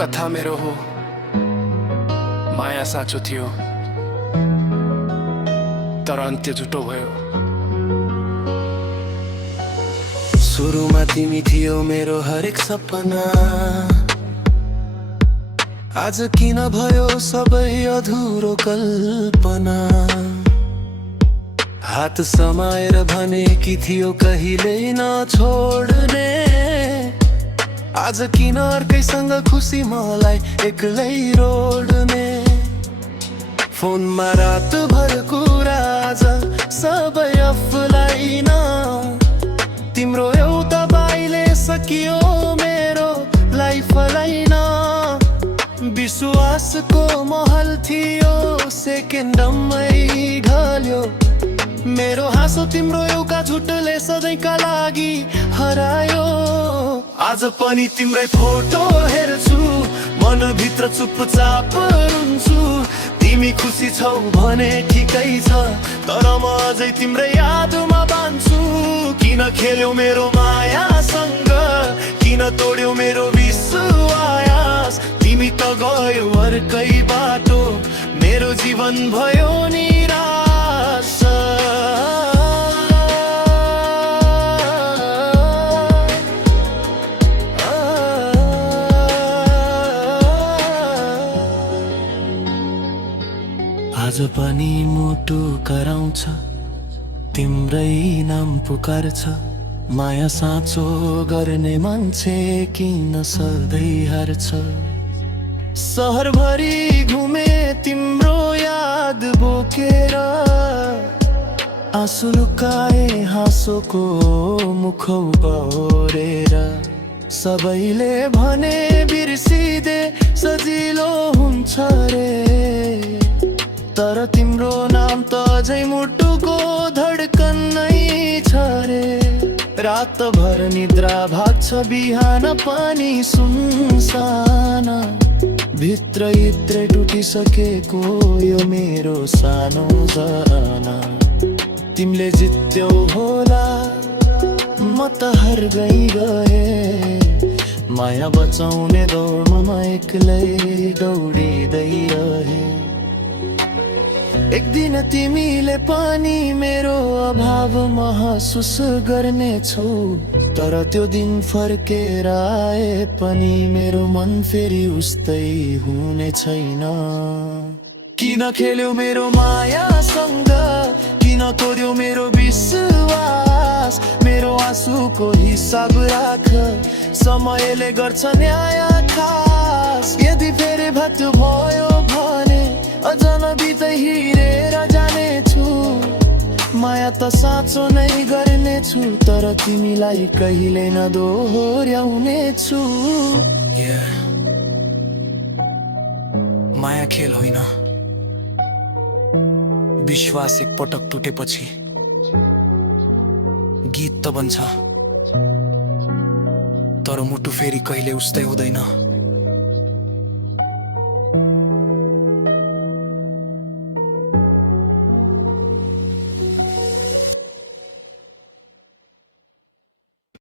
कथा मेरो हो, माया साँचो थियो तर अन्त्य झुटो भयो। सुरुमा तिमी थियो मेरो हरेक सपना, आज किन भयो सबै अधुरो कल्पना। हात समाएर भने कि थियो कहिल्यै नछोड्ने, आज किन अर्कैसँग खुसी मलाई एक्लै रोड्ने। फोनमा रातभर कुरा आज सबै अफलाइन, तिम्रो एउटा बाइले सकियो मेरो लाइफलाई न। विश्वासको महल थियो सेकेन्डमै ढल्यो, मेरो हाँसो तिम्रो एउटा झुटले सधैँका लागि हरायो। आज पनि तिम्रै फोटो हेर्छु, मनभित्र चुपचाप रुन्छु। तिमी खुसी छौ भने ठिकै छ, तर म अझै तिम्रै यादमा बाँच्छु। किन खेल्यौ मेरो मायासँग, किन तोड्यौ मेरो विश्वास। तिमी त गयौ अर्कै बाटो, मेरो जीवन भयो निराश। आज पनि मुटु कराउँछ, तिम्रै नाम पुकार्छ। माया साँचो गर्ने मान्छे किन सधैँ हार्छ। सहरभरि घुमे तिम्रो याद बोकेर, आँसु लुकाए हाँसोको मुखौ बहोरेर। सबैले भने बिर्सिदे सजिलो हुन्छ रे, तर तिम्रो नाम त अझै मुटुको धड्कन नै छ रे। रातभर निद्रा भाग्छ, बिहान पनि सुनसान। भित्र इत्रै टुटिसकेको यो मेरो सानो जना। तिमीले जित्यौ होला, म त हार गए। माया बचाउने दौडमा एक्लै दौडिँदै रहे। एक दिन तिमीले पनि मेरो अभाव महसुस गर्नेछौ, तर त्यो दिन फर्केर आए पनि मेरो मन फेरि उस्तै हुने छैन। किन खेल्यौ मेरो मायासँग, किन तोड्यौ मेरो विश्वास। मेरो आँसुको हिसाब राख, समयले गर्छ न्याय खास। यदि फेरि भात भयो भने अझ नबित्दै हिँडेर जानेछु। माया त साँचो नै गर्नेछु, तर तिमीलाई कहिले नदोहोर्याउनेछु। माया खेल होइन, विश्वास एक पटक टुटेपछि गीत त बन्छ, तर मुटु फेरि कहिले उस्तै हुँदैन।